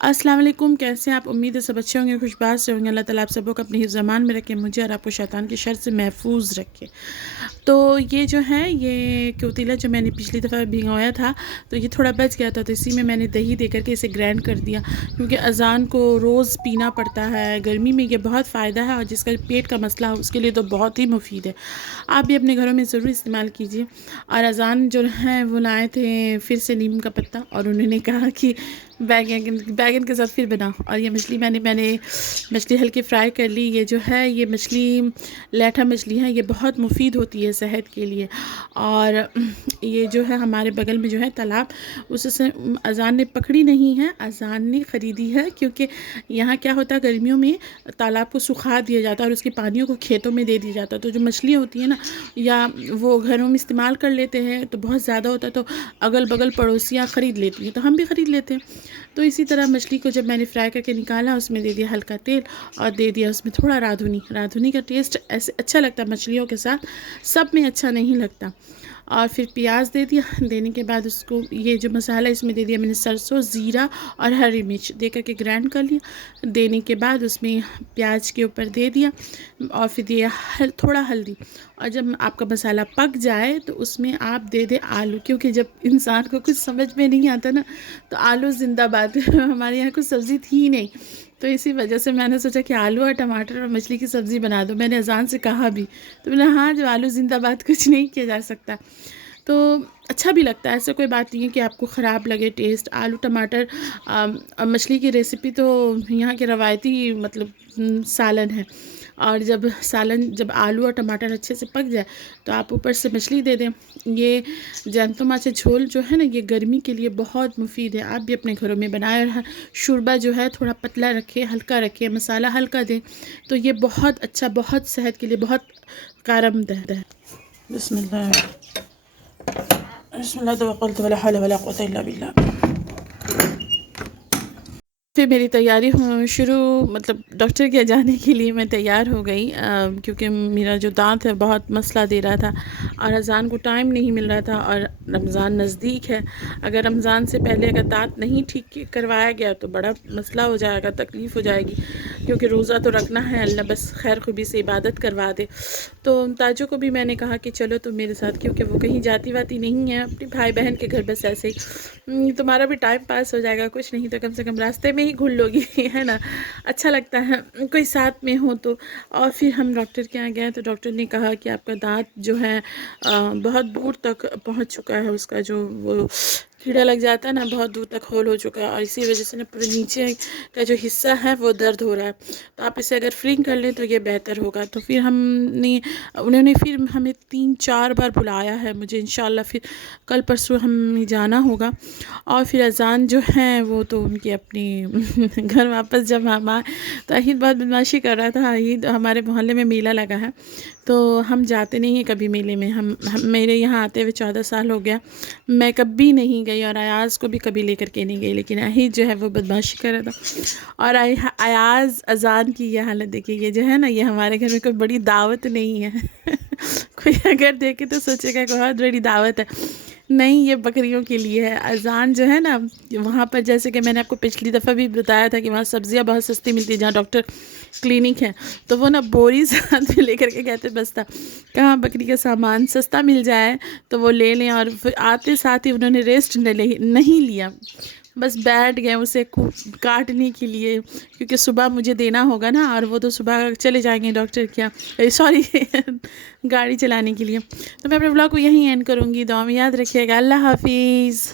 अस्सलाम वालेकुम, कैसे हैं आप? उम्मीद है सब अच्छे होंगे, खुशबाश से होंगे। अल्लाह ताला आप सबको अपने हिफ्ज़ ज़मान में रखे, मुझे और आपको शैतान की शर से महफूज रखे। तो ये जो है, ये कोतीला जो मैंने पिछली दफ़ा भिगोया था, तो ये थोड़ा बच गया था, तो इसी में मैंने दही दे करके इसे ग्राइंड कर दिया, क्योंकि अज़ान को रोज़ पीना पड़ता है। गर्मी में ये बहुत फ़ायदा है, और जिसका पेट का मसला हो उसके लिए तो बहुत ही मुफीद है। आप भी अपने घरों में ज़रूर इस्तेमाल कीजिए। और अज़ान जो है वो लाए थे फिर से नीम का पत्ता, और उन्होंने कहा कि बैगन के साथ फिर बनाओ। और ये मछली मैंने मछली हल्की फ्राई कर ली। ये जो है, ये मछली लैठा मछली है, ये बहुत मुफीद होती है सेहत के लिए। और ये जो है हमारे बगल में जो है तालाब, उससे अज़ान ने पकड़ी नहीं है, अज़ान ने ख़रीदी है। क्योंकि यहाँ क्या होता है, गर्मियों में तालाब को सुखा दिया जाता है और उसकी पानियों को खेतों में दे दिया जाता है। तो जो मछलियाँ होती हैं ना, या वो घरों में इस्तेमाल कर लेते हैं, तो बहुत ज़्यादा होता है, तो अगल बगल पड़ोसियाँ ख़रीद लेती हैं, तो हम भी ख़रीद लेते हैं। तो इसी तरह मछली को जब मैंने फ्राई करके निकाला, उसमें दे दिया हल्का तेल, और दे दिया उसमें थोड़ा राधुनी का टेस्ट ऐसे अच्छा लगता है मछलियों के साथ, सब में अच्छा नहीं लगता। और फिर प्याज दे दिया। देने के बाद उसको, ये जो मसाला इसमें दे दिया मैंने, सरसों, ज़ीरा और हरी मिर्च दे करके ग्राइंड कर लिया। देने के बाद उसमें प्याज के ऊपर दे दिया, और फिर दिया थोड़ा हल्दी। और जब आपका मसाला पक जाए तो उसमें आप दे दें आलू, क्योंकि जब इंसान को कुछ समझ में नहीं आता ना, तो आलू जिंदाबाद हमारे यहाँ कुछ सब्ज़ी थी नहीं, तो इसी वजह से मैंने सोचा कि आलू और टमाटर और मछली की सब्ज़ी बना दो। मैंने अज़ान से कहा भी, तो बोला हाँ, जो आलू जिंदाबाद कुछ नहीं किया जा सकता। तो अच्छा भी लगता है, ऐसा कोई बात नहीं है कि आपको ख़राब लगे टेस्ट। आलू टमाटर मछली की रेसिपी तो यहाँ के रवायती मतलब सालन है। और जब आलू और टमाटर अच्छे से पक जाए, तो आप ऊपर से मछली दे दें। ये जैंतो माछ झोल जो है ना, ये गर्मी के लिए बहुत मुफीद है। आप भी अपने घरों में बनाएं, और शोरबा जो है थोड़ा पतला रखें, हल्का रखें, मसाला हल्का दें, तो ये बहुत अच्छा, बहुत सेहत के लिए बहुत कारआमद है। बिस्मिल्लाह बिस्मिल्लाह तवक्कलतु वला हौला वला कुव्वता इल्ला बिल्लाह। फिर मेरी तैयारी शुरू, मतलब डॉक्टर के जाने के लिए मैं तैयार हो गई, क्योंकि मेरा जो दांत है बहुत मसला दे रहा था, और अज़ान को टाइम नहीं मिल रहा था, और रमज़ान नज़दीक है। अगर रमज़ान से पहले अगर दांत नहीं ठीक करवाया गया तो बड़ा मसला हो जाएगा, तकलीफ़ हो जाएगी, क्योंकि रोज़ा तो रखना है, अल्लाह बस खैर ख़ुबी से इबादत करवा दे। तो ताजो को भी मैंने कहा कि चलो तुम मेरे साथ, क्योंकि वो कहीं जाती वाती नहीं है, अपने भाई बहन के घर, बस ऐसे ही तुम्हारा भी टाइम पास हो जाएगा, कुछ नहीं तो कम से कम रास्ते में ही घुल लोगी है ना। अच्छा लगता है कोई साथ में हो तो। और फिर हम डॉक्टर के यहाँ गए, तो डॉक्टर ने कहा कि आपका दांत जो है बहुत दूर तक पहुँच चुका है, उसका जो वो कीड़ा लग जाता है ना, बहुत दूर तक होल हो चुका है, और इसी वजह से ना पूरे नीचे का जो हिस्सा है वो दर्द हो रहा है। तो आप इसे अगर फ्री कर लें तो ये बेहतर होगा। तो फिर उन्होंने फिर हमें 3-4 बार बुलाया है, मुझे इंशाल्लाह फिर कल परसों हमें जाना होगा। और फिर अज़ान जो है वो तो उनकी अपनी घर वापस जब हम आए, तो अहीद बहुत बदमाशी कर रहा था। अहीद, हमारे मोहल्ले में मेला लगा है, तो हम जाते नहीं हैं कभी मेले में। हम मेरे यहाँ आते हुए 14 साल हो गया, मैं कभी नहीं गई, और अयाज़ को भी कभी लेकर के नहीं गई। लेकिन अहीद जो है वो बदमाशी कर रहा था। और अयाज़ अज़ान की ये हालत देखिए, ये जो है ना, ये हमारे घर में कोई बड़ी दावत नहीं है कोई अगर देखे तो सोचेगा बहुत बड़ी दावत है, नहीं, ये बकरियों के लिए है। अज़ान जो है ना, वहाँ पर जैसे कि मैंने आपको पिछली दफ़ा भी बताया था कि वहाँ सब्ज़ियाँ बहुत सस्ती मिलती है, जहाँ डॉक्टर क्लिनिक है, तो वो ना बोरी साथ में लेकर के कहते बस्ता, कहाँ बकरी का सामान सस्ता मिल जाए तो वो ले लें। और फिर आते साथ ही उन्होंने रेस्ट नहीं लिया, बस बैठ गए उसे काटने के लिए, क्योंकि सुबह मुझे देना होगा ना, और वो तो सुबह चले जाएंगे डॉक्टर क्या, सॉरी गाड़ी चलाने के लिए। तो मैं अपने ब्लॉग को यहीं एंड करूँगी। दुआ में याद रखिएगा। अल्लाह हाफिज़।